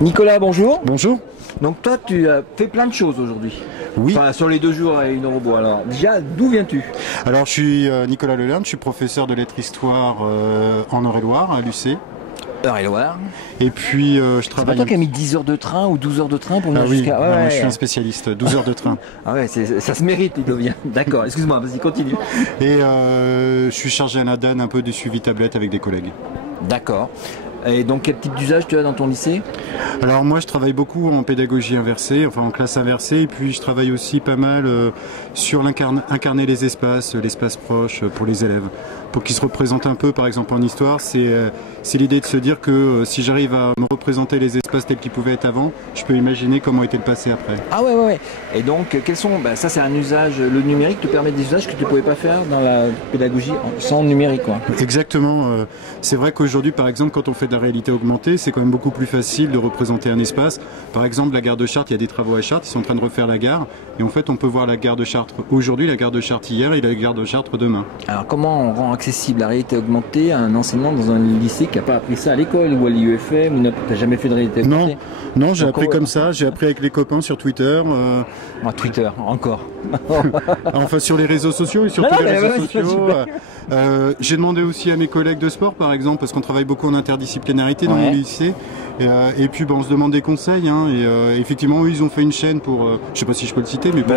Nicolas, bonjour. Bonjour. Donc toi, tu as fait plein de choses aujourd'hui. Oui. Enfin, sur les 2 jours à une Eurobois. Alors déjà, d'où viens-tu? Alors je suis Nicolas Lelerme, je suis professeur de lettres-histoire en Eure-et-Loire à l'UC. Eure-et-Loire. Et puis je C'est pas travaille... toi qui as mis 10 heures de train ou 12 heures de train pour venir Ah oui, jusqu'à... non, je suis un spécialiste, 12 heures de train. Ah ouais, ça se mérite, il devient. D'accord, excuse-moi, vas-y, continue. Et je suis chargé à la DAN un peu du suivi tablette avec des collègues. D'accord. Et donc quel type d'usage tu as dans ton lycée? Alors moi je travaille beaucoup en pédagogie inversée, enfin en classe inversée, et puis je travaille aussi pas mal sur incarner les espaces, l'espace proche pour les élèves, pour qu'ils se représentent un peu. Par exemple en histoire, c'est l'idée de se dire que si j'arrive à me représenter les espaces tels qu'ils pouvaient être avant, je peux imaginer comment était le passé après. Ah ouais. Et donc quels sont... ça c'est un usage, le numérique te permet des usages que tu ne pouvais pas faire dans la pédagogie sans numérique, quoi. Exactement, c'est vrai qu'aujourd'hui par exemple quand on fait de la réalité augmentée, c'est quand même beaucoup plus facile de représenter un espace. Par exemple, la gare de Chartres, il y a des travaux à Chartres, ils sont en train de refaire la gare. Et en fait, on peut voir la gare de Chartres aujourd'hui, la gare de Chartres hier et la gare de Chartres demain. Alors, comment on rend accessible la réalité augmentée à un enseignant dans un lycée qui n'a pas appris ça à l'école ou à l'IUFM ou n'a jamais fait de réalité augmentée? Non, j'ai appris comme ça, j'ai appris avec les copains sur Twitter. Twitter, encore. Enfin, sur les réseaux sociaux et sur tous les réseaux sociaux. J'ai demandé aussi à mes collègues de sport, par exemple, parce qu'on travaille beaucoup en interdisciplinarité dans mon lycée. Et puis on se demande des conseils, et effectivement eux ils ont fait une chaîne pour, je sais pas si je peux le citer, mais pour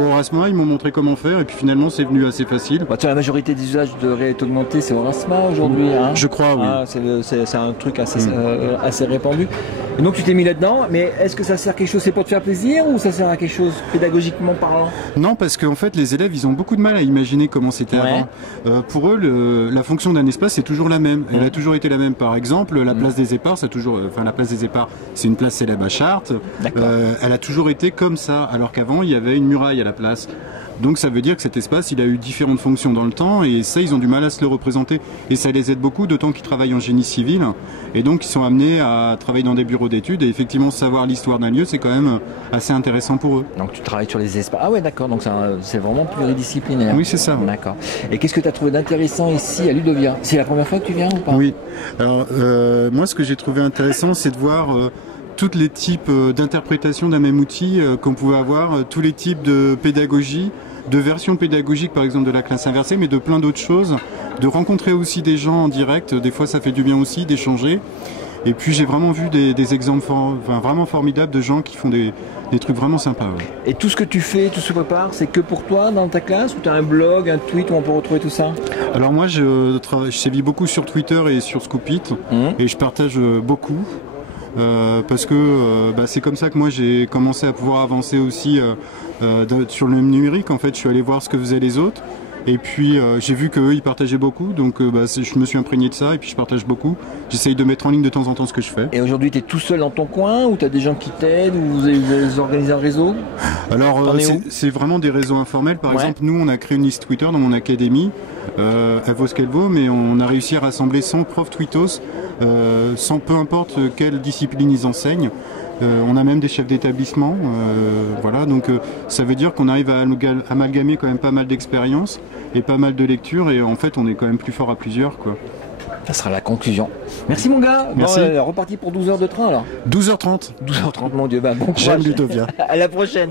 Aurasma, ils m'ont montré comment faire et puis finalement c'est venu assez facile. Tu as la majorité des usages de réalité augmentée, c'est Aurasma aujourd'hui, hein? Je crois, oui. C'est un truc assez répandu. Et donc tu t'es mis là-dedans, mais est-ce que ça sert à quelque chose, c'est pour te faire plaisir ou ça sert à quelque chose pédagogiquement parlant? Non, parce qu'en fait les élèves ils ont beaucoup de mal à imaginer comment c'était avant. Pour eux la fonction d'un espace c'est toujours la même, elle a toujours été la même. Par exemple la place des Éparts, la place des Éparts, c'est une place célèbre à Chartres. Elle a toujours été comme ça, alors qu'avant il y avait une muraille à la place. Donc ça veut dire que cet espace, il a eu différentes fonctions dans le temps, et ça, ils ont du mal à se le représenter. Et ça les aide beaucoup, d'autant qu'ils travaillent en génie civil, et donc ils sont amenés à travailler dans des bureaux d'études, et effectivement, savoir l'histoire d'un lieu, c'est quand même assez intéressant pour eux. Donc tu travailles sur les espaces. Ah ouais, d'accord, donc c'est vraiment pluridisciplinaire. Oui, c'est ça. D'accord. Et qu'est-ce que tu as trouvé d'intéressant ici à Ludovia? C'est la première fois que tu viens ou pas? Oui. Alors, moi, ce que j'ai trouvé intéressant, c'est de voir... tous les types d'interprétation d'un même outil qu'on pouvait avoir, tous les types de pédagogie, de versions pédagogiques par exemple de la classe inversée, mais de plein d'autres choses, de rencontrer aussi des gens en direct, des fois ça fait du bien aussi d'échanger. Et puis j'ai vraiment vu des exemples vraiment formidables de gens qui font des trucs vraiment sympas. Ouais. Et tout ce que tu fais, tout ce que tu prépares, c'est que pour toi dans ta classe ou tu as un blog, un tweet où on peut retrouver tout ça? Alors moi je sévis beaucoup sur Twitter et sur Scoopit et je partage beaucoup. Parce que c'est comme ça que moi j'ai commencé à pouvoir avancer aussi sur le numérique. En fait, je suis allé voir ce que faisaient les autres. Et puis j'ai vu qu'eux ils partageaient beaucoup, donc je me suis imprégné de ça et puis je partage beaucoup. J'essaye de mettre en ligne de temps en temps ce que je fais. Et aujourd'hui tu es tout seul dans ton coin ou tu as des gens qui t'aident ou vous avez organisé un réseau? Alors c'est vraiment des réseaux informels. Par exemple, nous on a créé une liste Twitter dans mon académie. Elle vaut ce qu'elle vaut, mais on a réussi à rassembler 100 profs twittos, sans peu importe quelle discipline ils enseignent. On a même des chefs d'établissement, voilà, donc ça veut dire qu'on arrive à amalgamer quand même pas mal d'expériences et pas mal de lectures, et en fait on est quand même plus fort à plusieurs, quoi. Ça sera la conclusion. Merci mon gars. Merci. Bon, reparti pour 12 heures de train alors. 12h30. 12h30 mon Dieu, bon courage. J'aime Ludovia. À la prochaine.